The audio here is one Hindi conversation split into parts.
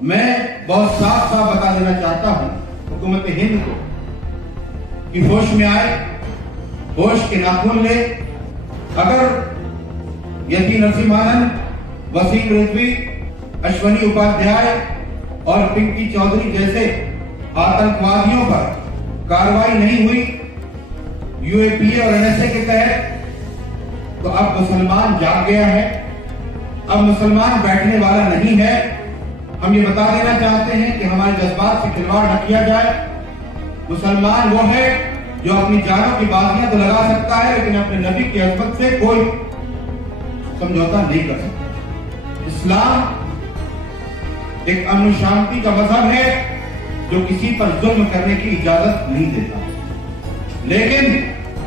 मैं बहुत साफ साफ बता देना चाहता हूं हुकूमत हिंद को कि होश में आए, होश के नाखून ले। अगर यति नरसिम्हानंद, वसीम रिजवी, अश्वनी उपाध्याय और पिंकी चौधरी जैसे आतंकवादियों पर कार्रवाई नहीं हुई यूएपीए और एनएसए के तहत, तो अब मुसलमान जाग गया है। अब मुसलमान बैठने वाला नहीं है। हम ये बता देना चाहते हैं कि हमारे जज्बात से खिलवाड़ न किया जाए। मुसलमान वो है जो अपनी जानों की बाजियां तो लगा सकता है, लेकिन अपने नबी की अज़मत से कोई समझौता नहीं कर सकता। इस्लाम एक अमन शांति का मजहब है जो किसी पर जुल्म करने की इजाजत नहीं देता, लेकिन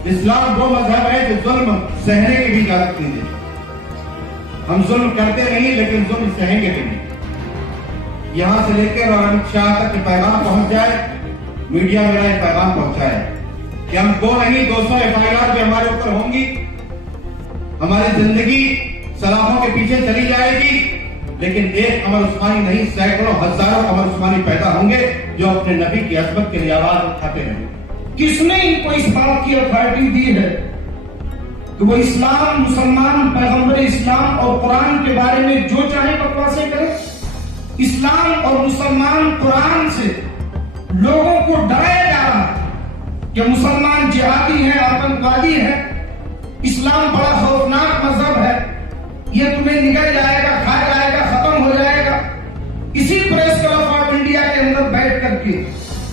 इस्लाम वो मजहब है जो जुल्म सहने की भी इजाजत नहीं देता। हम जुल्म करते नहीं, लेकिन जुल्म सहेंगे भी नहीं। यहां से लेकर और अमित शाह तक ये पैगाम पहुंच जाए, मीडिया मेरा ये पैगाम पहुंचाए कि हम 2 नहीं 200 FIR भी हमारे ऊपर होंगी। हमारी जिंदगी सलाखों के पीछे चली जाएगी, लेकिन एक अमर उस्मानी नहीं, सैकड़ों हजारों अमर उस्मानी पैदा होंगे जो अपने नबी की अज़मत के लिए आवाज उठाते रहेंगे। किसने इनको इस बात की अथॉरिटी दी है कि वो इस्लाम, मुसलमान, पैगंबर इस्लाम और कुरान के बारे में जो चाहे बकवासें करें? इस्लाम और मुसलमान कुरान से लोगों को डराया जा रहा है कि मुसलमान जिहादी है, आतंकवादी है। इस्लाम बड़ा खौफनाक मजहब है, ये तुम्हें निगल जाएगा, खा जाएगा, खत्म हो जाएगा। इसी प्रेस क्लब ऑफ इंडिया के अंदर बैठ करके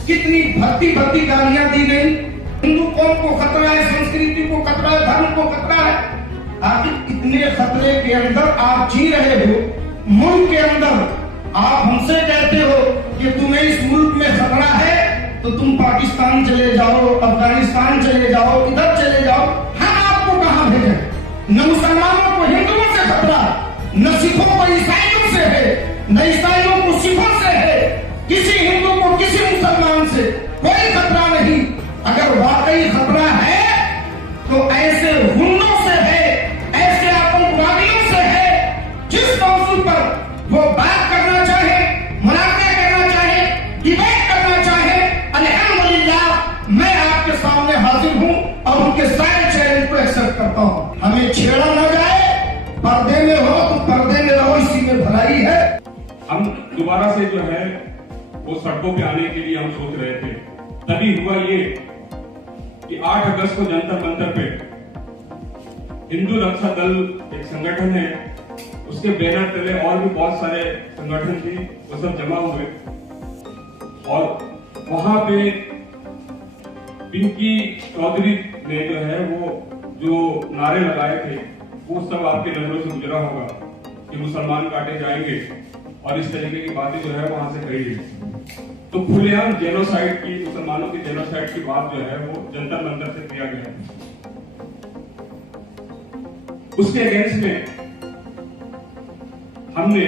कितनी भर्ती गालियां दी गई। हिंदू कौम को खतरा है, संस्कृति को खतरा है, धर्म को खतरा है। आखिर इतने खतरे के अंदर आप जी रहे हो, मुल्क के अंदर आप हमसे कहते हो कि तुम्हें इस मुल्क में खतरा है तो तुम पाकिस्तान चले जाओ, अफगानिस्तान चले जाओ, इधर चले जाओ। हम आपको कहां भेजें? न मुसलमानों को हिंदुओं से खतरा, न सिखों को ईसाइयों से है, न ईसाइयों को सिखों से है। किसी हिंदू को किसी मुसलमान से कोई खतरा नहीं। अगर वाकई खतरा है तो ऐसे गुंडों से है, ऐसे आतंकवादियों से है। जिस मौजूद पर वो बात करना चाहे, मुनाज़ा करना चाहे, डिबेट करना चाहे, अल्हम्दुलिल्लाह मैं आपके सामने हाजिर हूं और उनके सारे चैलेंज को एक्सेप्ट करता हूं। हमें छेड़ा ना जाए, पर्दे में हो तो पर्दे में रहो, इसी में भलाई है। हम दोबारा से जो है वो सड़कों पे आने के लिए हम सोच रहे थे। तभी हुआ ये कि 8 अगस्त को जंतर मंतर पे हिंदू रक्षा दल एक संगठन है, उसके बैनर तले और भी बहुत सारे संगठन थी, वो सब जमा हुए और वहां पे पिंकी चौधरी ने जो है वो जो नारे लगाए थे वो सब आपके नजरों से गुजरा होगा कि मुसलमान काटे जाएंगे और इस तरीके की बातें जो है वहां से कही गई। तो खुलेआम जेनोसाइड की, मुसलमानों की जेनोसाइड की बात जो है वो जंतर मंतर से किया गया। उसके अगेंस्ट में हमने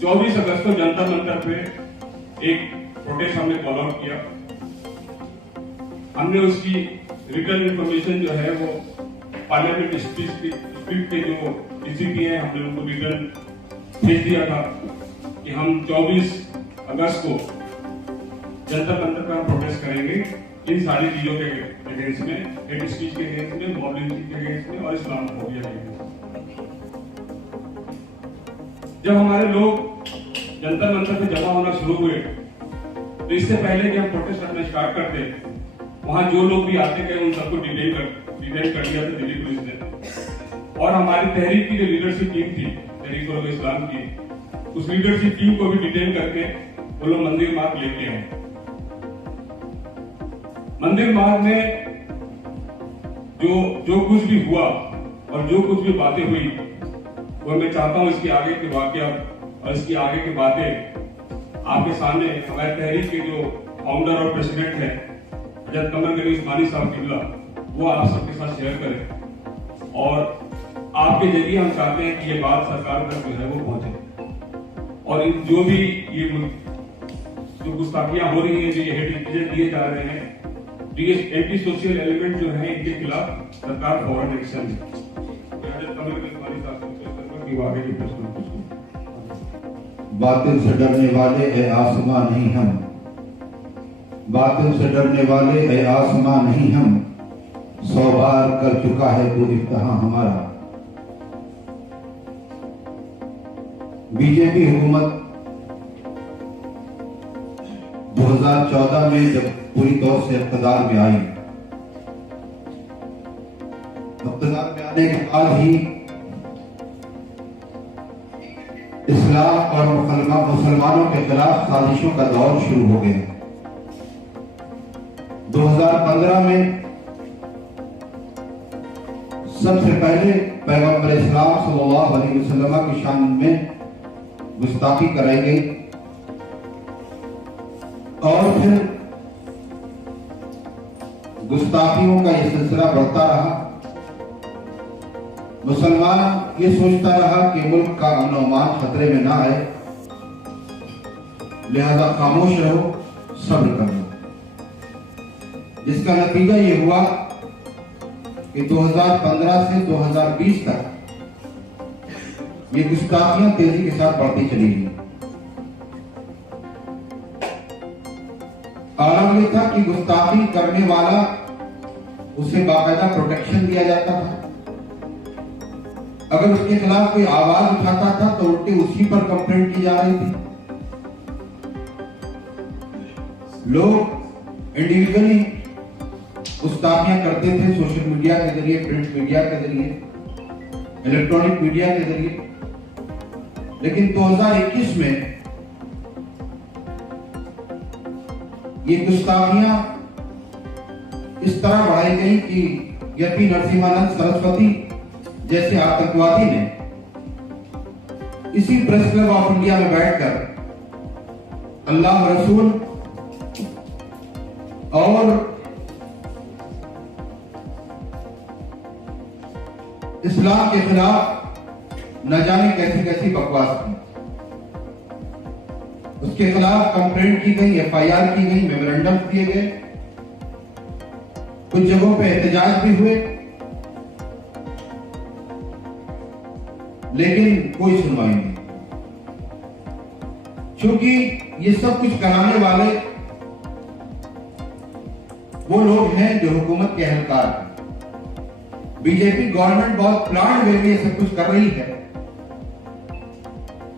24 अगस्त को जंतर मंतर पे एक प्रोटेस्ट हमने कॉल आउट किया। हमने उसकी रिटर्न इंफॉर्मेशन जो है वो पार्लियामेंट स्पीच के जो डीसीपी है, हमने उनको रिटर्न भेज दिया था कि हम 24 अगस्त को जंतर मंतर पर हम प्रोटेस्ट करेंगे इन सारी चीजों के अगेंस्ट में, हेट स्पीच के अगेंस्ट में, मॉब लिंचिंग के अगेंस्ट में और इस्लामोफोबिया के अगेंस्ट। जब हमारे लोग जंतर मंतर पे जमा होना शुरू हुए तो इससे पहले कि हम प्रोटेस्ट करना स्टार्ट करते, वहां जो लोग भी आते गए उन सबको डिटेन कर दिया था दिल्ली पुलिस ने। और हमारी तहरीक की जो लीडरशिप टीम थी, तहरीक इस्लाम की, उस लीडरशिप टीम को भी डिटेन करके वो लोग मंदिर मार्ग लेके आए। मंदिर मार्ग में जो कुछ भी हुआ और जो कुछ भी बातें हुई, वो मैं चाहता हूं इसके आगे के वाकया और इसकी आगे की बातें आपके सामने हमारे तहरीक के जो फाउंडर और प्रेसिडेंट है हजरत कमर गनी उस्मानी साहब किबला, वो आप सबके साथ शेयर करें। और आपके जरिए हम चाहते हैं कि ये बात सरकार तक जो है वो पहुंचे और इन जो भी ये जो गुस्ताखियां हो रही हैं, जो ये हेट दिए जा रहे हैं, जो ये एंटी सोशल एलिमेंट जो है, इनके खिलाफ सरकार फौरन एक्शन है। हजरत कमर गनी उस्मानी साहब से आगे की प्रश्न पूछूं। बातिल से डरने वाले ए आसमां नहीं हम, बातिल से डरने वाले ए आसमां नहीं हम, 100 बार कर चुका है तू इफ्तिहा हमारा। बीजेपी हुकूमत 2014 में जब पूरी तौर से इक़्तिदार में आई, इक़्तिदार में आने के बाद ही इस्लाम और मुसलमानों के खिलाफ साजिशों का दौर शुरू हो गया। 2015 में सबसे पहले पैगंबर इस्लाम सल्लल्लाहु अलैहि वसल्लम की शान में गुस्ताखी कराई गई और फिर गुस्ताखियों का यह सिलसिला बढ़ता रहा। मुसलमान ये सोचता रहा कि मुल्क का अमन अमान खतरे में ना आए, लिहाजा खामोश रहो, सब्र करो। जिसका नतीजा ये हुआ कि 2015 से 2020 तक ये गुस्ताखियां तेजी के साथ बढ़ती चली गई। आलम ये था कि गुस्ताखी करने वाला उसे बाकायदा प्रोटेक्शन दिया जाता था। अगर उसके खिलाफ कोई आवाज उठाता था तो उल्टे उसी पर कंप्लेंट की जा रही थी। लोग इंडिविजुअली गुस्ताखियां करते थे, सोशल मीडिया के जरिए, प्रिंट मीडिया के जरिए, इलेक्ट्रॉनिक मीडिया के जरिए। लेकिन 2021 में ये गुस्ताखियां इस तरह बढ़ाई गई कि यपी नरसिम्हानंद सरस्वती जैसे आतंकवादी ने इसी प्रेस क्लब ऑफ इंडिया में बैठकर अल्लाह रसूल और इस्लाम के खिलाफ न जाने कैसी कैसी बकवास की। उसके खिलाफ कंप्लेंट की गई, FIR की गई, मेमोरेंडम दिए गए, कुछ जगहों पे एहतजाज भी हुए, लेकिन कोई सुनवाई नहीं। क्योंकि ये सब कुछ कराने वाले वो लोग हैं जो हुकूमत के अहलकार हैं। बीजेपी गवर्नमेंट बहुत प्लान वे में ये सब कुछ कर रही है।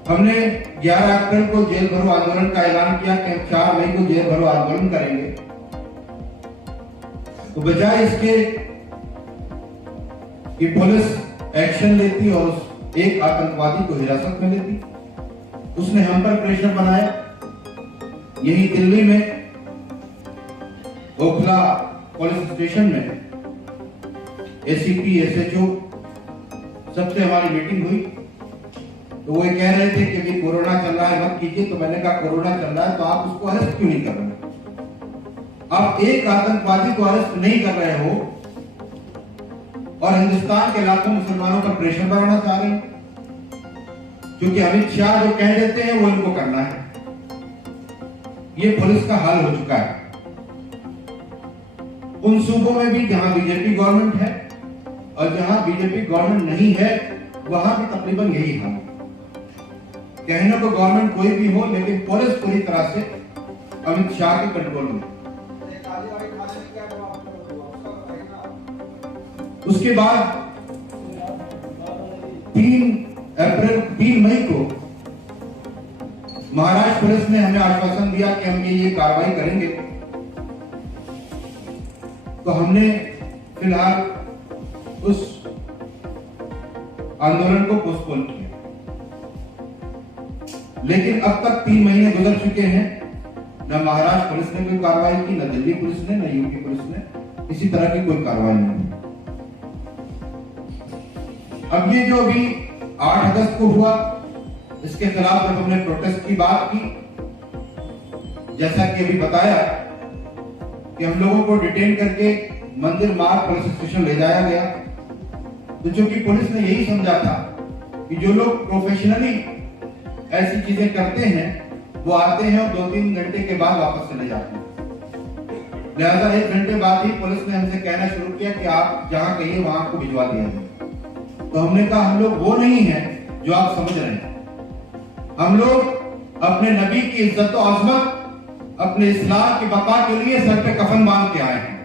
हमने 11 अप्रैल को जेल भरो आंदोलन का ऐलान किया कि हम 4 मई को जेल भरो आंदोलन करेंगे। तो बजाय इसके कि पुलिस एक्शन लेती और उस एक आतंकवादी को हिरासत में लेती, उसने हम पर प्रेशर बनाया। यही दिल्ली में ओखला पुलिस स्टेशन में ACP SHO सबसे हमारी मीटिंग हुई। तो वो कह रहे थे कि भी कोरोना चल रहा है, मत कीजिए। तो मैंने कहा कोरोना चल रहा है तो आप उसको अरेस्ट क्यों नहीं कर रहे? आप एक आतंकवादी को अरेस्ट नहीं कर रहे हो और हिंदुस्तान के लाखों मुसलमानों पर प्रेशर बनाना चाह रहे हैं, क्योंकि अमित शाह जो कह देते हैं वो इनको करना है। ये पुलिस का हाल हो चुका है। उन सूबों में भी जहां बीजेपी गवर्नमेंट है और जहां बीजेपी गवर्नमेंट नहीं है, वहां भी तकरीबन यही हाल है। कहने को गवर्नमेंट कोई भी हो, लेकिन पुलिस पूरी तरह से अमित शाह के कंट्रोल में। उसके बाद 3 मई को महाराष्ट्र पुलिस ने हमें आश्वासन दिया कि हम ये कार्रवाई करेंगे। तो हमने फिलहाल उस आंदोलन को पोस्टपोन किया। लेकिन अब तक 3 महीने गुजर चुके हैं, न महाराष्ट्र पुलिस ने कोई कार्रवाई की, न दिल्ली पुलिस ने, न यूपी पुलिस ने इसी तरह की कोई कार्रवाई नहीं। अब ये जो अभी 8 अगस्त को हुआ, इसके खिलाफ जब हमने प्रोटेस्ट की बात की, जैसा कि अभी बताया कि हम लोगों को डिटेन करके मंदिर मार्ग पुलिस स्टेशन ले जाया गया। तो चूंकि पुलिस ने यही समझा था कि जो लोग प्रोफेशनली ऐसी चीजें करते हैं वो आते हैं और 2-3 घंटे के बाद वापस चले जाते हैं। लिहाजा 1 घंटे बाद ही पुलिस ने हमसे कहना शुरू किया कि आप जहां कहिए वहां आपको भिजवा दिया जाए। तो हमने कहा हम लोग वो नहीं है जो आप समझ रहे हैं। हम लोग अपने नबी की इज्जत और अजमत, अपने इस्लाम की बका के लिए सर पे कफन बांध के आए हैं।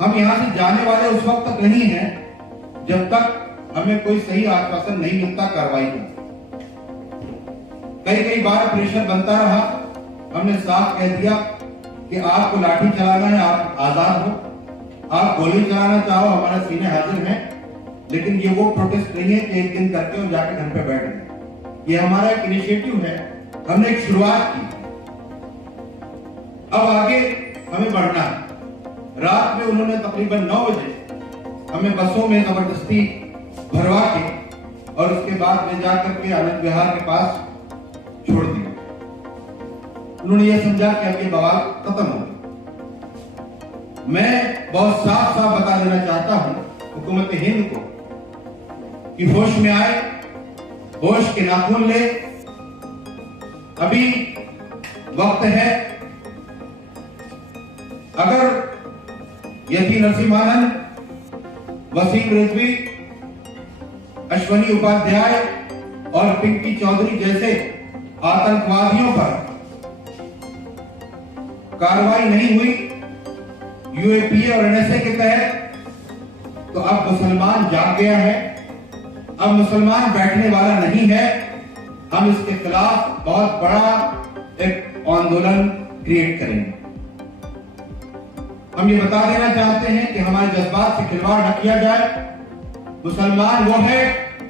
हम यहां से जाने वाले उस वक्त तक नहीं हैं जब तक हमें कोई सही आश्वासन नहीं मिलता कार्रवाई का। कई बार प्रेशर बनता रहा, हमने साफ कह दिया कि आपको लाठी चलाना है, आप आजाद हो, आप गोली चलाना चाहो, हमारे सीने हाजिर हैं, लेकिन ये वो प्रोटेस्ट नहीं है कि एक दिन करके और जाके घर पे बैठ गए। ये हमारा एक इनिशिएटिव है, हमने एक शुरुआत की, अब आगे हमें बढ़ना है। रात में उन्होंने तकरीबन 9 बजे हमें बसों में जबरदस्ती भरवा के और उसके बाद ले जाकर के आनंद विहार के पास छोड़ दिया। उन्होंने ये समझा कि अब ये बवाल खत्म हो गया। मैं बहुत साफ साफ बता देना चाहता हूं हुकूमत हिंद को कि होश में आए, होश के नाखून ले, अभी वक्त है। अगर यति नरसिम्हानंद, वसीम रिजवी, अश्वनी उपाध्याय और पिंकी चौधरी जैसे आतंकवादियों पर कार्रवाई नहीं हुई यूएपीए और एनएसए के तहत, तो अब मुसलमान जाग गया है, अब मुसलमान बैठने वाला नहीं है। हम इसके खिलाफ बहुत बड़ा एक आंदोलन क्रिएट करेंगे। हम ये बता देना चाहते हैं कि हमारे जज्बात से खिलवाड़ न किया जाए। मुसलमान वो है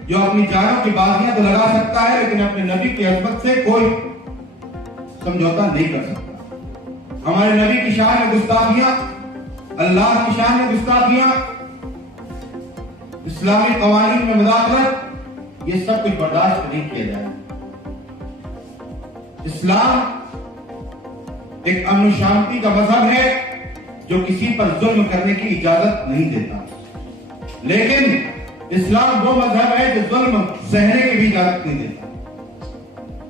जो अपनी जानों की बाजियां तो लगा सकता है, लेकिन अपने नबी की अजमत से कोई समझौता नहीं कर सकता। हमारे नबी की शान में गुस्ताखियां, अल्लाह की शान में गुस्ताखियां, इस्लामी कवानीन में मुदाखलत, ये सब कुछ बर्दाश्त नहीं किया जाए। इस्लाम एक अमन शांति का मजहब है जो किसी पर जुल्म करने की इजाजत नहीं देता, लेकिन इस्लाम वो मजहब है जो जुल्म सहने की भी इजाजत नहीं देता।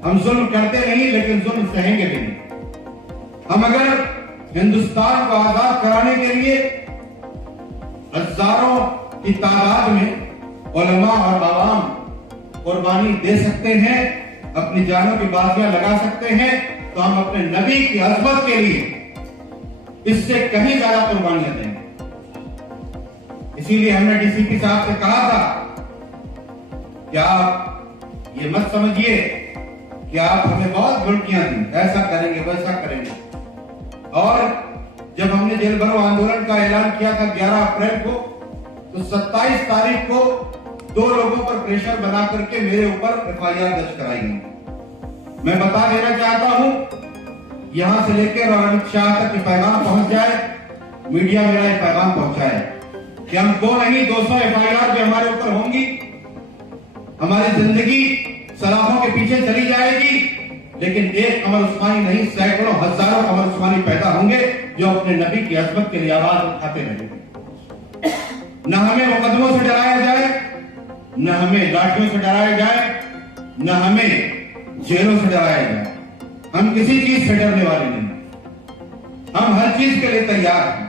हम जुल्म करते नहीं, लेकिन जुल्म सहेंगे भी नहीं। हम अगर हिंदुस्तान को आजाद कराने के लिए हजारों की तादाद में उलमा और आवाम कुर्बानी दे सकते हैं, अपनी जानों की बाजियां लगा सकते हैं, तो हम अपने नबी की अजमत के लिए इससे कहीं ज्यादा कुर्बानियां देंगे। इसीलिए हमने डीसीपी साहब से कहा था कि आप ये मत समझिए कि आप हमें बहुत धमकियां दी, ऐसा करेंगे वैसा करेंगे। और जब हमने जेल भरो आंदोलन का ऐलान किया था 11 अप्रैल को, तो 27 तारीख को 2 लोगों पर प्रेशर बना करके मेरे ऊपर एफआईआर दर्ज कराई गई। मैं बता देना चाहता हूं, यहां से लेकर और अमित शाह तक ये पैगाम पहुंच जाए, मीडिया मेरा ये पैगाम पहुंचाए कि हम 2 नहीं 200 एफआईआर भी हमारे ऊपर होंगी। हमारी जिंदगी सलाखों के पीछे चली जाएगी, लेकिन एक अमर उस्मानी नहीं, सैकड़ों हजारों अमर उस्मानी पैदा होंगे जो अपने नबी की अजमत के लिए आवाज उठाते रहेंगे। न हमें मुकदमों से डराया जाए, न हमें लाठियों से डराया जाए, न हमें जेलों से डराया जाए। हम किसी चीज से डरने वाले नहीं, हम हर चीज के लिए तैयार हैं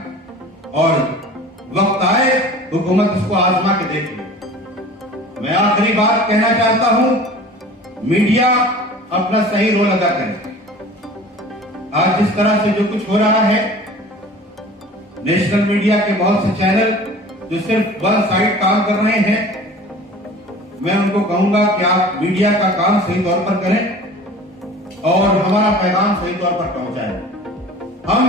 और वक्त आए हुकूमत उसको आजमा के देख ले। मैं आखिरी बात कहना चाहता हूं, मीडिया अपना सही रोल अदा करे। आज जिस तरह से जो कुछ हो रहा है, नेशनल मीडिया के बहुत से चैनल जो सिर्फ वन साइड काम कर रहे हैं, मैं उनको कहूंगा कि आप मीडिया का काम सही तौर पर करें और हमारा पैगाम सही तौर पर पहुंचाएं। हम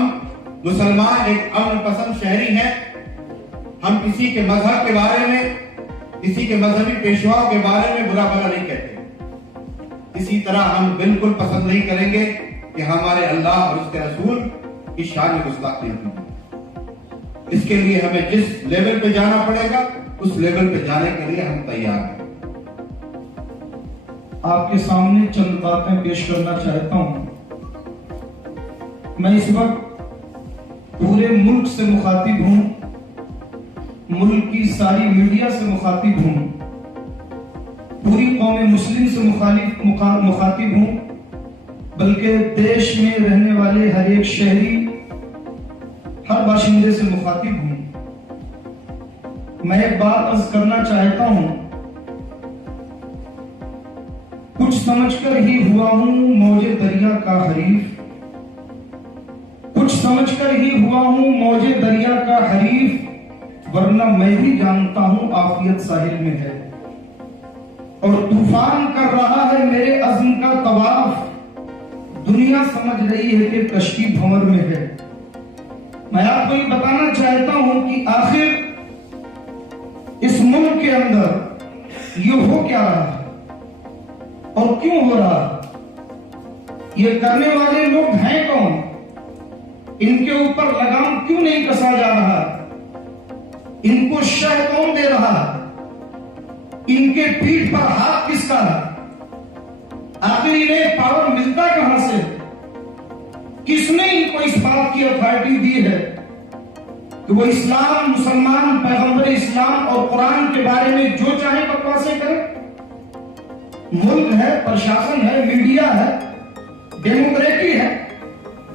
मुसलमान एक अमन पसंद शहरी हैं। हम किसी के मजहब के बारे में, किसी के मजहबी पेशवाओं के बारे में बुरा भला नहीं कहते। इसी तरह हम बिल्कुल पसंद नहीं करेंगे कि हमारे अल्लाह और उसके रसूल की शान में गुस्ताखी होगी। इसके लिए हमें जिस लेवल पे जाना पड़ेगा, उस लेवल पे जाने के लिए हम तैयार हैं। आपके सामने चंद बातें पेश करना चाहता हूं। मैं इस वक्त पूरे मुल्क से मुखातिब हूं, मुल्क की सारी मीडिया से मुखातिब हूं, पूरी कौम मुस्लिम से मुखातिब हूं, बल्कि देश में रहने वाले हर एक शहरी, हर बाशिंदे से मुखातिब हूं। मैं एक बात अर्ज करना चाहता हूं, कुछ समझकर ही हुआ हूं मौजे दरिया का हरीफ, कुछ समझकर ही हुआ हूं मौजे दरिया का हरीफ, वरना मैं भी जानता हूं आफियत साहिल में है। और तूफान कर रहा है मेरे अज़्म का तवाफ, दुनिया समझ रही है कि कश्ती भंवर में है। मैं आपको ये बताना चाहता हूं कि आखिर इस मुल्क के अंदर ये हो क्या रहा है और क्यों हो रहा है। ये करने वाले लोग हैं कौन, इनके ऊपर लगाम क्यों नहीं कसा जा रहा, इनको शह कौन दे रहा, इनके पीठ पर हाथ किसका है, आखिर इन्हें पावर मिलता कहां से, किसने इनको इस बात की अथॉरिटी दी है कि वो इस्लाम, मुसलमान, पैगंबर इस्लाम और कुरान के बारे में जो चाहे बकवासें करें। मुल्क है, प्रशासन है, मीडिया है, डेमोक्रेसी है,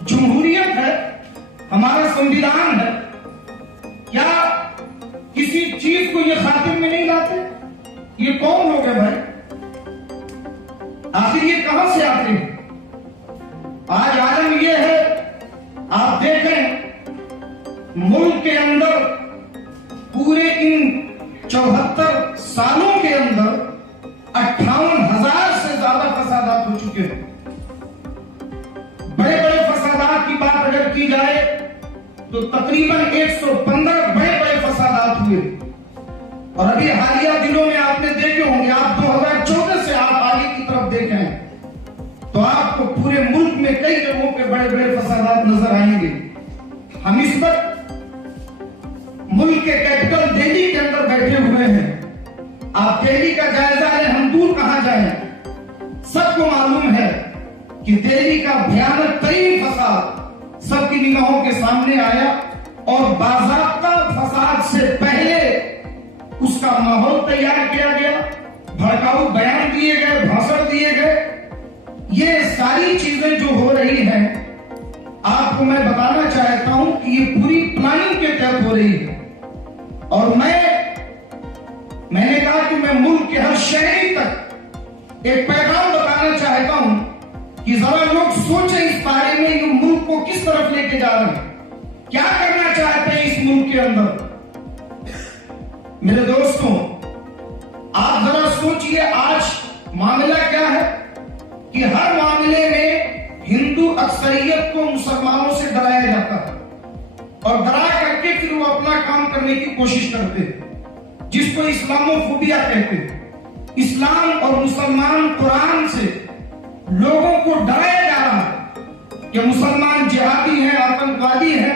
जमहूरियत है, हमारा संविधान है, क्या किसी चीज को ये खातिर में नहीं लाते? ये कौन लोग हैं भाई, आखिर ये कहां से आते हैं? आज आलम ये है, आप देखें मुल्क के अंदर पूरे इन 74 सालों के अंदर 58,000 से ज्यादा फसादात हो चुके हैं। बड़े बड़े फसादात की बात अगर की जाए तो तकरीबन 115 बड़े बड़े फसादात हुए। और अभी हालिया दिनों में आपने देखे होंगे, आप 2014 से आप आगे की तरफ देखें तो आपको पूरे मुल्क में कई जगहों पे बड़े बड़े फसादात नजर आएंगे। हम इस वक्त मुल्क के कैपिटल दिल्ली के अंदर बैठे हुए हैं। आप दिल्ली का जायजा लें, हम दूर कहां जाएं। सबको मालूम है कि दिल्ली का भयानक तरीन फसाद सबकी निगाहों के सामने आया और बाज़ाब्ता फसाद से पहले उसका माहौल तैयार किया गया, भड़काऊ बयान दिए गए, भाषण दिए गए। ये सारी चीजें जो हो रही हैं, आपको मैं बताना चाहता हूं कि ये पूरी प्लानिंग के तहत हो रही है। और मैंने कहा कि मैं मुल्क के हर शहरी तक एक पैगाम बताना चाहता हूं कि जरा लोग सोचें इस बारे में, ये मुल्क को किस तरफ लेके जा रहे हैं, क्या करना चाहते हैं इस मुल्क के अंदर। मेरे दोस्तों, आप जरा सोचिए आज मामला क्या है कि हर मामले में हिंदू अक्सरियत को मुसलमानों से डराया जाता है और डरा करके फिर वो अपना काम करने की कोशिश करते हैं, जिसको इस्लामोफोबिया कहते हैं। इस्लाम और मुसलमान कुरान से लोगों को डराया जा रहा है कि मुसलमान जिहादी हैं, आतंकवादी हैं,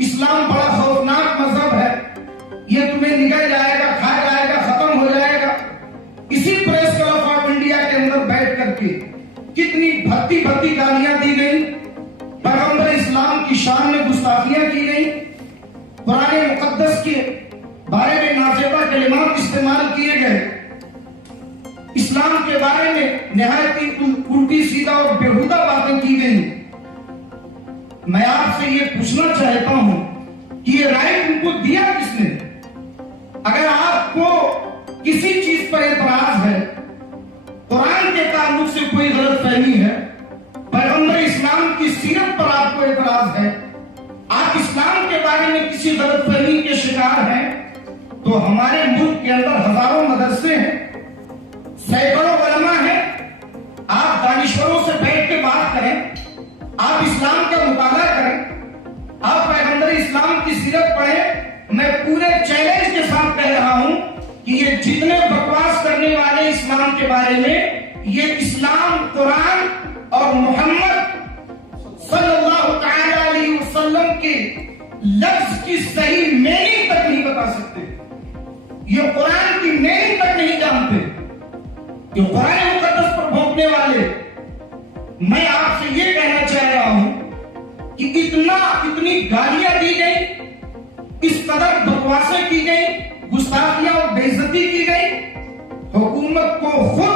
इस्लाम बड़ा खौफनाक मजहब है, ये तुम्हें निकल जाएगा, खा जाएगा, खत्म हो जाएगा। इसी प्रेस क्लब ऑफ इंडिया के अंदर बैठ करके कितनी भद्दी गालियां दी गई, पैगंबर इस्लाम की शान में गुस्ताखियां की गई, कुरान मुकद्दस के बारे में नाज़ेबा कलिमात इस्तेमाल किए गए, इस्लाम के बारे में निहायत उल्टी सीधा और बेहुदा बातें की गई। मैं आपसे ये पूछना चाहता हूं कि ये राइट उनको दिया किसने? अगर आपको किसी चीज पर एतराज है, कुरान के ताल्लुक से कोई गलतफहमी है, पैगंबर इस्लाम की सीरत पर आपको एतराज है, आप इस्लाम के बारे में किसी गलतफहमी के शिकार हैं, तो हमारे मुल्क के अंदर हजारों मदरसे हैं, सैकड़ों उलमा हैं। आप दानिश्वरों से बैठ के बात करें, आप इस्लाम का मुताला करें, आप पैगंबर इस्लाम की सीरत पढ़ें। मैं पूरे चैलेंज के साथ कह रहा हूं कि ये जितने बकवास करने वाले इस्लाम के बारे में, ये इस्लाम, कुरान और मोहम्मद सल्लल्लाहु अलैहि वसल्लम के लफ्ज की सही मीनिंग तक नहीं बता सकते, ये कुरान की मीनिंग तक नहीं जानते, ये कुरान मुकद्दस पर भोंकने वाले। मैं आपसे ये कहना चाह रहा हूं कि इतनी गालियां दी गई, इस कदर बकवासें की गई, गुस्ताखियां और बेइज्जती की गई। हुकूमत को खुद,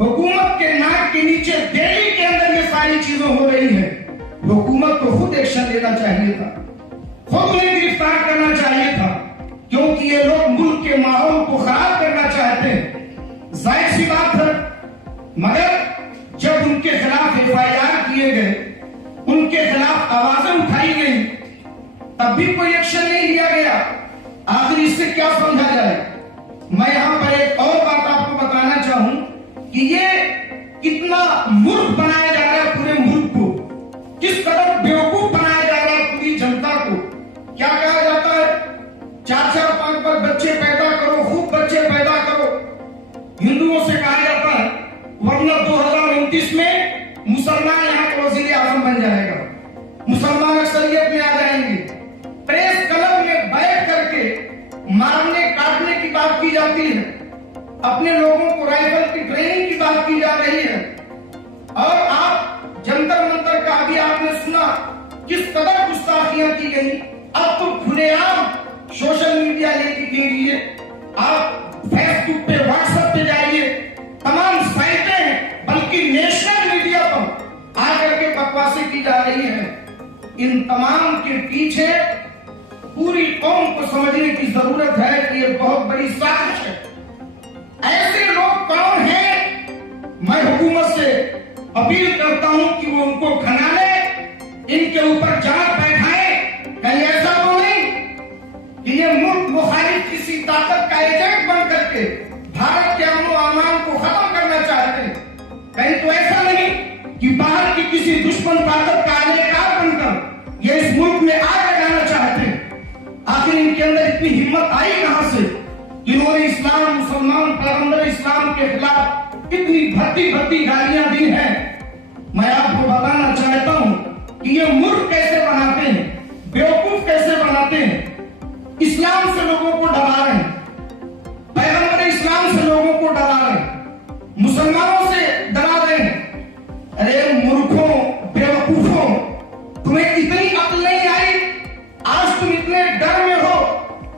हुकूमत के नाक के नीचे दिल्ली के अंदर ये सारी चीजें हो रही है, हुकूमत को खुद एक्शन लेना चाहिए था, खुद उन्हें गिरफ्तार करना चाहिए था, क्योंकि ये लोग मुल्क के माहौल को खराब करना चाहते हैं। जाहिर सी बात है मगर जब उनके खिलाफ FIR किए गए, उनके खिलाफ आवाजें उठाई गई, तब भी कोई एक्शन नहीं लिया गया। आखिर इससे क्या समझा जाए? मैं यहां पर एक और बात आपको बताना चाहूं कि ये कितना मूर्ख बनाया जा रहा है पूरे मुल्क को, किस कदर बेवकूफ बनाया जा रहा है पूरी जनता को। क्या कहा जाता है? 4-4, 5-5 बच्चे पैदा करो, खूब बच्चे पैदा करो। हिंदुओं से कहा जाता है वरना 2029 में मुसलमान यहाँ का वजीर आजम बन जाएगा, मुसलमान अक्सरियत में आ जाएंगे। प्रेस क्लब में बैठ करके मारने काटने की बात की जाती है, अपने लोगों को राइफल की ट्रेनिंग की बात की जा रही है। और आप जंतर मंतर का अभी आपने सुना किस कदर गुस्ताखियां की गई। अब तो खुलेआम सोशल मीडिया लेके लीजिए, आप फेसबुक पे, व्हाट्सएप पे जाइए, तमाम साइटें हैं, बल्कि नेशनल मीडिया पर आकर के बकवासें की जा रही हैं। इन तमाम के पीछे पूरी कौम को समझने की जरूरत है कि ये बहुत बड़ी साजिश है। ऐसे लोग कौन हैं? मैं हुकूमत से अपील करता हूं कि वो उनको खना ले, इनके ऊपर जांच बैठाए। कहीं ऐसा तो नहीं कि ये मुल्क मुखालिफ किसी ताकत का एजेंट बन करके भारत के अमन अमान को खत्म करना चाहते हैं? कहीं तो ऐसा नहीं कि बाहर की किसी दुश्मन ताकत का आलेकार बनकर ये इस मुल्क में आग लगाना चाहते हैं? आखिर इनके अंदर इतनी हिम्मत आई कहां से? इन्होंने इस्लाम, मुसलमान, पैगंबर इस्लाम के खिलाफ इतनी भद्दी गालियां दी हैं। मैं आपको बताना चाहता हूं कि ये मूर्ख कैसे बनाते हैं, बेवकूफ कैसे बनाते हैं। इस्लाम से लोगों को डरा रहे हैं, पैगंबर इस्लाम से लोगों को डरा रहे हैं, मुसलमानों से डरा रहे हैं। अरे मूर्खों, बेवकूफों, तुम्हें इतनी अक्ल नहीं आई? आज तुम इतने डर में हो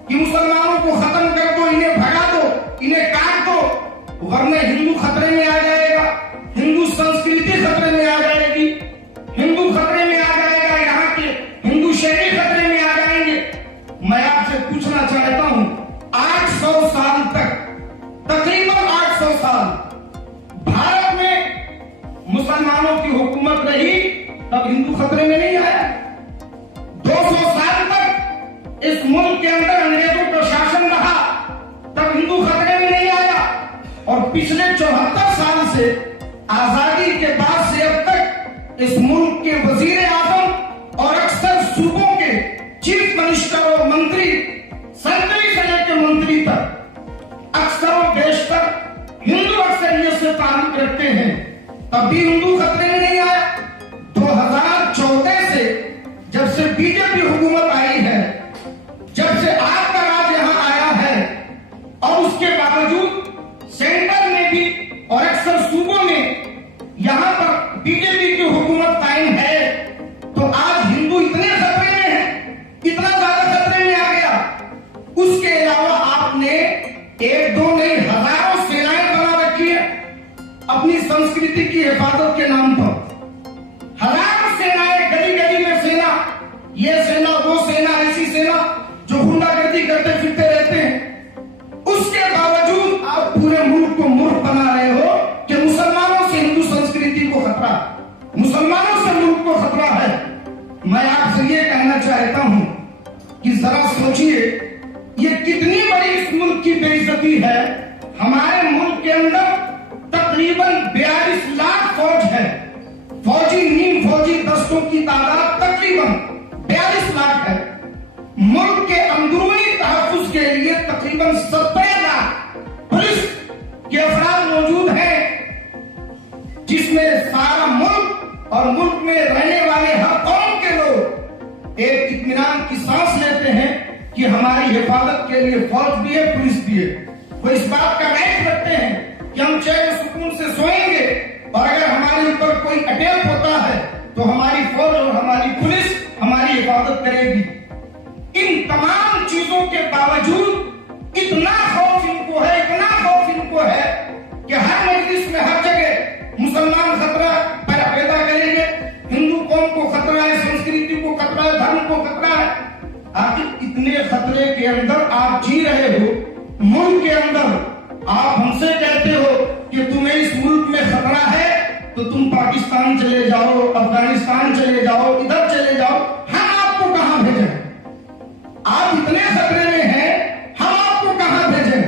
कि मुसलमानों को खत्म कर दो, इन्हें भगा दो, इन्हें काट दो, वरना हिंदू खतरे में आ जाएगा, हिंदू संस्कृति खतरे में आ जाएगी, हिंदू खतरे में आ जाएगा, यहाँ के हिंदू शहरी खतरे में आ जाएंगे। मैं आपसे पूछना चाहता हूं, 800 साल तक, तकरीबन 800 साल भारत में मुसलमानों की हुकूमत रही, तब हिंदू खतरे में नहीं आया। 200 साल तक इस मुल्क के अंदर अंग्रेजों का शासन रहा, तब हिंदू खतरे में नहीं आया। और पिछले 74 साल से, आजादी के बाद से अब तक इस मुल्क के वजीर आजम और अक्सर सूबों के चीफ मिनिस्टर और मंत्री, सेंट्रल से लेकर मंत्री तक, अक्सर देश तक हिंदू अक्सरियत से ताल्लुक रखते हैं, तब भी हिंदू खतरे में नहीं आया। 2014 से जब से बीजेपी हुकूमत आई है, जब से आपका राज यहां आया है, और उसके बावजूद सेंटर में भी और अक्सर सूबों में यहां पर बीजेपी की हुकूमत कायम है, तो आज हिंदू इतने खतरे में है, इतना ज्यादा खतरे में आ गया। उसके अलावा आपने 1-2 नहीं, हजारों सेनाएं बना रखी है अपनी संस्कृति की हिफाजत के नाम पर। हजारों सेनाएं, गली गली में सेना, ये सेना, वो सेना, ऐसी सेना जो गुंडागर्दी करते फिरते रहते हैं। उसके बावजूद आप पूरे मुल्क को मूर्ख बना रहे हो कि मुसलमानों से हिंदू संस्कृति को खतरा, मुसलमानों से मुल्क को खतरा है। मैं आपसे ये कहना चाहता हूं कि जरा सोचिए, ये कितनी बड़ी इस मुल्क की बेइज्जती है। हमारे मुल्क के अंदर तकरीबन 42 लाख फौज है, फौजी, नीम फौजी दस्तों की तादाद तकरीबन 42 लाख है। मुल्क के अंदरूनी तहफ्फुज के लिए तकरीबन 70 लाख पुलिस के अफराद मौजूद हैं, जिसमें सारा मुल्क और मुल्क में रहने वाले हर कौम के लोग एक इत्मीनान की सांस लेते हैं कि हमारी हिफाजत के लिए फौज भी है, पुलिस भी है। वो इस बात का राइट रखते हैं कि हम चैन सुकून से सोएंगे, और अगर हमारे ऊपर कोई अटैक होता है तो हमारी फौज और हमारी पुलिस हमारी हिफाजत करेगी। इन तमाम चीजों के बावजूद इतना खौफ इनको है, इतना खौफ इनको है कि हर मजलिस में, हर जगह मुसलमान खतरा पैदा करेंगे, हिंदू कौम को खतरा है, संस्कृति को खतरा है, धर्म को खतरा है। आखिर इतने खतरे के अंदर आप जी रहे हो, मुल्क के अंदर आप हमसे कहते हो कि तुम्हें इस मुल्क में खतरा खतरा है तो तुम पाकिस्तान चले जाओ, अफगानिस्तान चले जाओ, इधर चले जाओ, हम आपको कहां भेजें? आप इतने खतरे में हैं, हम आपको कहां भेजें?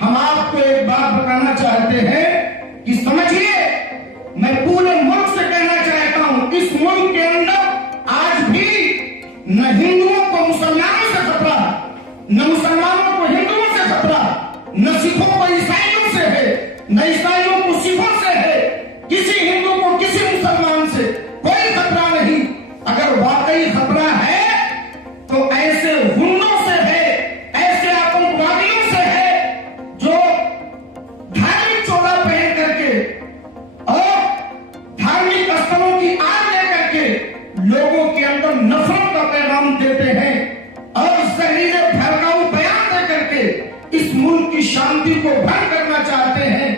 हम आपको एक बात बताना चाहते हैं कि समझिए, मैं पूरे मुल्क से कहना चाहता हूं, इस मुल्क के अंदर आज भी न हिंदुओं को मुसलमानों से खतरा, न मुसलमानों को हिंदुओं से खतरा, न सिखों को ईसाइयों से है, न ईसाइयों को सिखों से है, किसी हिंदू को किसी मुसलमान से कोई खतरा नहीं। अगर वाकई खतरा है तो ऐसे गुंडों से है, ऐसे आतंकवादियों से है जो धार्मिक चोला पहन करके और धार्मिक स्थलों की आग लेकर के लोगों के अंदर नफरत का पैगाम देते हैं और जहरीले भड़काऊ बयान दे करके इस मुल्क की शांति को भंग करना चाहते हैं,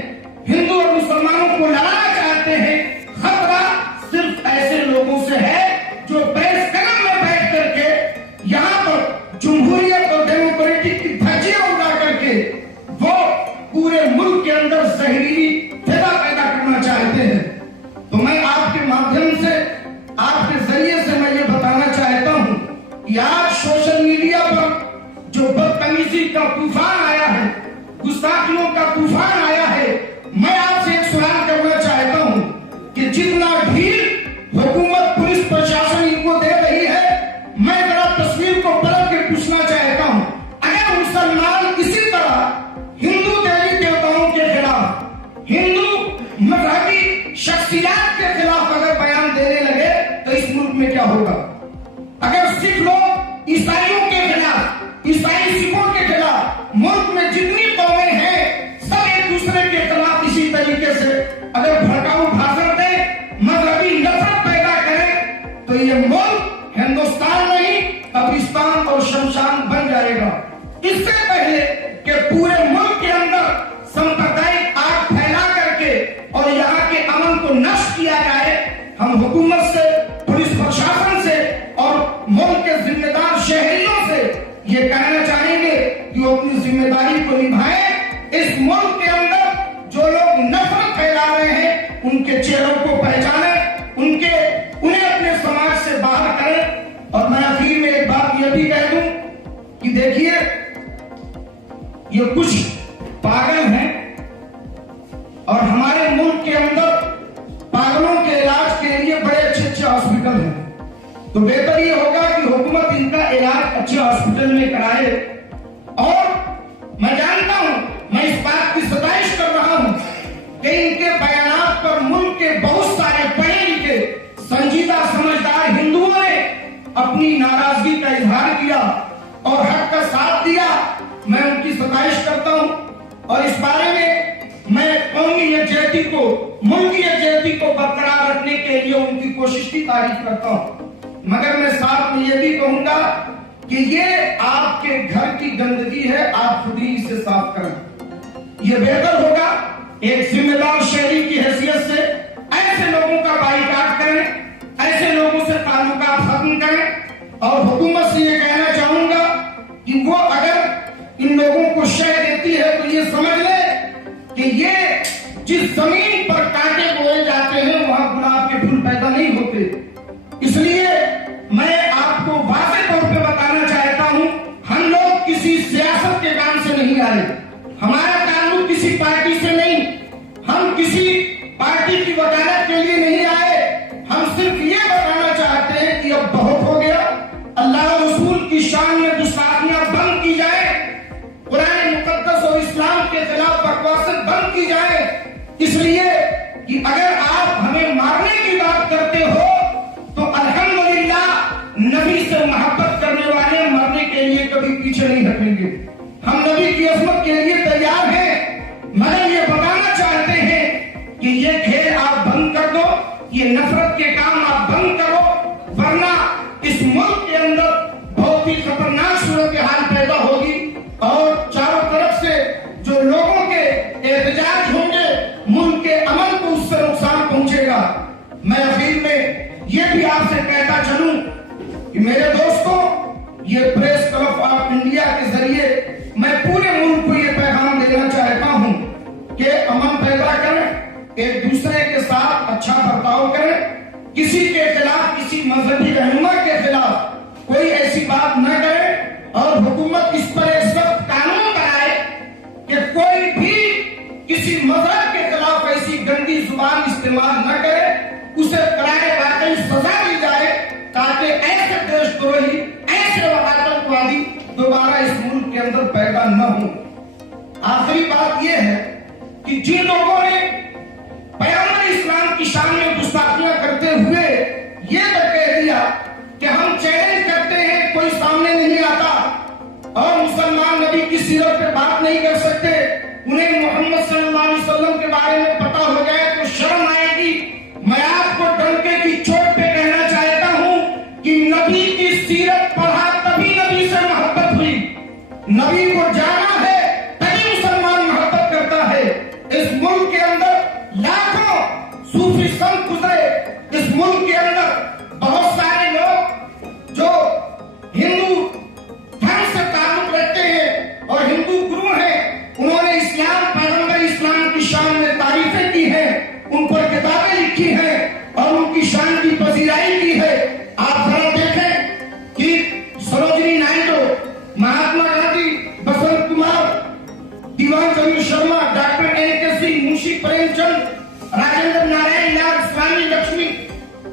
हिंदू और मुसलमानों को लड़ाना चाहते हैं। खतरा सिर्फ ऐसे लोगों से है जो बैस कदम में बैठ करके यहाँ पर जमहूरियत और डेमोक्रेटिक की धज्जियां उड़ा करके वो पूरे मुल्क के अंदर जहरीली फिजा पैदा करना चाहते हैं। तो मैं आपके माध्यम से, आपके जरिए से मैं ये बताना चाहता हूं कि आज सोशल मीडिया पर जो बदतमीजी का तूफान आया है, गुस्ताखियों का तूफान आया है, मैं आपसे एक सवाल करना चाहता हूं कि जितना ढील हुकूमत, पुलिस प्रशासन इनको दे रही है, मैं जरा तस्वीर को पलट के पूछना चाहता हूं, अगर मुसलमान इसी तरह हिंदू देवी देवताओं के खिलाफ, हिंदू मजहबी शख्सियत के खिलाफ अगर बयान देने लगे तो इस मुल्क में क्या होगा? अगर सिख लोग ईसाइयों के खिलाफ, ईसाई सिखों के खिलाफ, मुल्क में जितनी कौमें हैं सब एक दूसरे के खिलाफ इसी तरीके से अगर भड़काऊ भाषण दें, मजहबी नफरत पैदा करें तो ये मुल्क हिंदुस्तान नहीं कब्रिस्तान और शमशान बन जाएगा। इससे पहले कि पूरे मुल्क के अंदर सांप्रदायिक आग फैला करके और यहाँ के अमन को नष्ट किया जाए, हम हुकूमत से, पुलिस प्रशासन से और मुल्क के जिम्मेदार शहरियों से ये कहना चाहेंगे कि वो अपनी जिम्मेदारी को निभाएं। इस मुल्क के अंदर जो लोग नफरत फैला रहे हैं उनके चेहरों को पहचाने, उन्हें अपने समाज से बाहर करें। और मैं आखिर में एक बात ये भी कह दूं कि देखिए, ये कुछ पागल हैं और हमारे मुल्क के अंदर पागलों के इलाज के लिए बड़े अच्छे अच्छे हॉस्पिटल हैं, तो बेहतर ये होगा कि हुकूमत इनका इलाज अच्छे हॉस्पिटल में कराए। और मैं जानता हूं, मैं इस बात की सताइश कर रहा हूं कि इनके बयानात पर मुल्क के बहुत सारे पढ़े लिखे संजीदा समझदार हिंदुओं ने अपनी नाराजगी का इजहार किया और हक का साथ दिया। मैं उनकी सताइश करता हूं और इस बारे में मैं कौमी यकजहती को, मुल्की यकजहती को बरकरार रखने के लिए उनकी कोशिश की तारीफ करता हूं। मगर मैं साथ में यह भी कहूंगा कि ये आपके घर की गंदगी है, आप खुद ही इसे साफ करें। यह बेहतर होगा एक जिम्मेदार शहरी की हैसियत से ऐसे लोगों का बाइकाट करें, ऐसे लोगों से ताल्लुकात खत्म करें। और हुकूमत से यह कहना चाहूंगा कि वो अगर इन लोगों को शह देती है तो ये समझ ले कि ये जिस जमीन पर कांटे बोए जाते हैं वहां गुलाब के फूल पैदा नहीं होते। इसलिए मैं आपको वाज़ेह तौर पे बताना चाहता हूं, हम लोग किसी सियासत के काम से नहीं आए, हमारा ताल्लुक किसी पार्टी से नहीं, हम किसी पार्टी की वकालत के लिए नहीं आए। हम सिर्फ ये बताना चाहते हैं कि अब बहुत हो गया, अल्लाह और रसूल की शान में गुस्ताखियां बंद की जाए, कुरान मुकद्दस और इस्लाम के खिलाफ बकवासें बंद की जाए। इसलिए कि अगर आप हमें मारने की बात करते हो तो अल्हम्दुलिल्लाह नबी से मोहब्बत करने वाले मरने के लिए कभी पीछे नहीं हटेंगे। हम नबी की अज़मत के लिए तैयार हैं, मगर ये बताना चाहते हैं कि ये खेल आप बंद कर दो, ये नफरत के काम आप बंद करो, वरना इस मुल्क के अंदर बहुत ही खतरनाक सूरत हाल पैदा होगी और चारों तरफ से जो लोगों के एहतजाज होंगे, मुल्क के अमन को उससे नुकसान पहुंचेगा। मैं आखिर में ये भी आपसे कहता चलूं कि मेरे दोस्तों, ये प्रेस क्लब ऑफ इंडिया के जरिए मैं पूरे मुल्क को ये पैगाम देना चाहता हूं कि अमन पैदा करें, एक दूसरे के साथ अच्छा बर्ताव करें, किसी के खिलाफ, किसी मजहबी रहनुमा के खिलाफ कोई ऐसी बात न करे, और हुकूमत इस पर एक सख्त कानून बनाए कि कोई भी किसी मजहब के खिलाफ ऐसी गंदी जुबान इस्तेमाल न करे, उसे कराए वाकई सजा दी जाए, ताकि ऐसे देशद्रोही, ऐसे आतंकवादी दोबारा इस मुल्क के अंदर पैदा न हो। आखिरी बात यह है कि जिन लोगों ने पैगंबर इस्लाम की शान में गुस्ताखियां करते हुए ये तक कह दिया कि हम चैलेंज करते हैं, कोई सामने नहीं आता और मुसलमान नबी की सीरत पे बात नहीं कर सकते, उन्हें मोहम्मद सल्लल्लाहु अलैहि वसल्लम के बारे में पता हो जाए तो शर्म आएगी। मैं आपको डंके की चोट पे कहना चाहता हूं कि नबी की सीरत पढ़ा तभी नबी से मोहब्बत हुई, नबी को जाना है तभी मुसलमान मोहब्बत करता है। इस मुल्क के अंदर लाखों सूफी संत गुजरे, इस मुल्क के अंदर बहुत सारे लोग जो हिंदू धर्म से ताल्लुक रखते हैं और हिंदू गुरु हैं, उन्होंने इस्लाम, पैगंबर इस्लाम की शान में तारीफें की हैं, उन पर किताबें लिखी हैं और उनकी शान की पजीराई की है। आप जरा देखें कि सरोजिनी नायडू, महात्मा गांधी, बसंत कुमार, दीवान चंद्र शर्मा, डॉक्टर एन.के. सिंह, मुंशी प्रेमचंद, राजेंद्र नारायण नाथ, स्वामी लक्ष्मी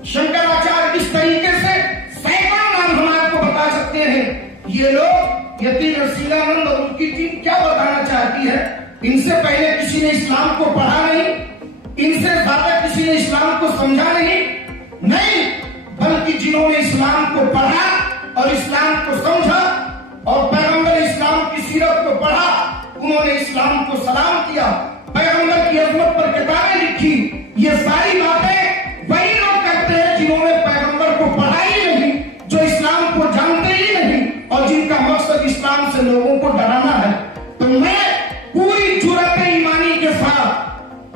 शंकराचार्य, इस तरीके से सैकड़ों नाम हम आपको बता सकते हैं। ये लोग यतीम रसीलानंद और उनकी टीम क्या बताना चाहती है? इनसे पहले किसी ने इस्लाम को पढ़ा नहीं, इनसे ज्यादा किसी ने इस्लाम को समझा नहीं, बल्कि जिन्होंने इस्लाम को पढ़ा और इस्लाम को समझा और पैगंबर इस्लाम की सीरत को पढ़ा, उन्होंने इस्लाम को सलाम किया, पैगंबर की अजमत पर किताबें लिखी। ये सारी बातें वही लोग करते हैं जिन्होंने पैगंबर को पढ़ा ही नहीं, जो इस्लाम को जानते ही नहीं और जिनका मकसद इस्लाम से लोगों को डराना है। तो मैं पूरी जुर्रत ईमानी के साथ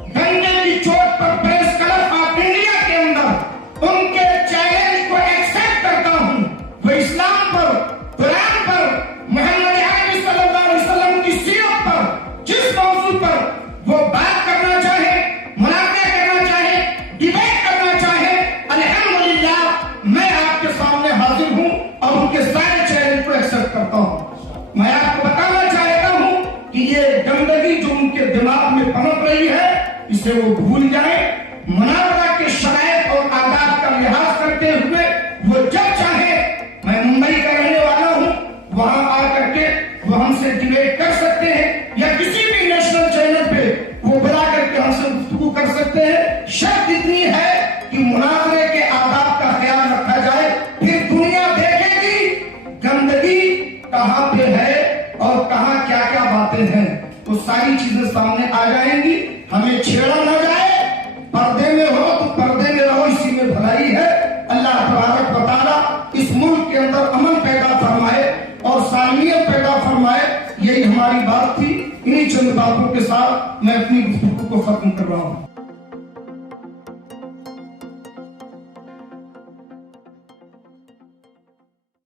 डंडे की चोट पर प्रेस क्लब ऑफ इंडिया के अंदर उनके चैलेंज को एक्सेप्ट करता हूं। वो इस्लाम पर, कुरान पर, मोहम्मद अरबी सल्लल्लाहु अलैहि वसल्लम की सीरत पर, जिस मौजू पर वो बात करना चाहे, मुनाज़रा करना चाहे, डिबेट करना चाहे, अल्हम्दुलिल्लाह मैं आपके सामने हाजिर हूं और उनके सारे चैलेंज को एक्सेप्ट करता हूं। मैं आपको बताना चाहता हूं कि ये गंदगी जो उनके दिमाग में पनप रही है, इसे वो भूल जाए। मुनाज़रा के शराइत और आदाब का लिहाज करते हुए वो जब चाहे, मैं मुंबई का रहने वाला हूं, वहां आकर के वो हमसे डिबेट कर सकते हैं या किसी भी नेशनल चैनल पे वो बुला करके हमसे गुफ्तगू कर सकते हैं। शर्त इतनी है कि मुनाज़रे के आदाब का ख्याल रखा जाए, फिर दुनिया देखेगी गंदगी कहां पे है और कहां क्या क्या बातें हैं, तो सारी चीजें सामने आ जाएंगी। हमें छेड़ा ना जाए, पर्दे में हो तो पर्दे में रहो, इसी में भलाई है। अल्लाह तबारक व तआला इस मुल्क के अंदर अमन पैदा फरमाए और सालियत पैदा फरमाए, यही हमारी बात थी। इन्हीं चंद बातों के साथ मैं अपनी गुफ्तगू को खत्म कर रहा हूं।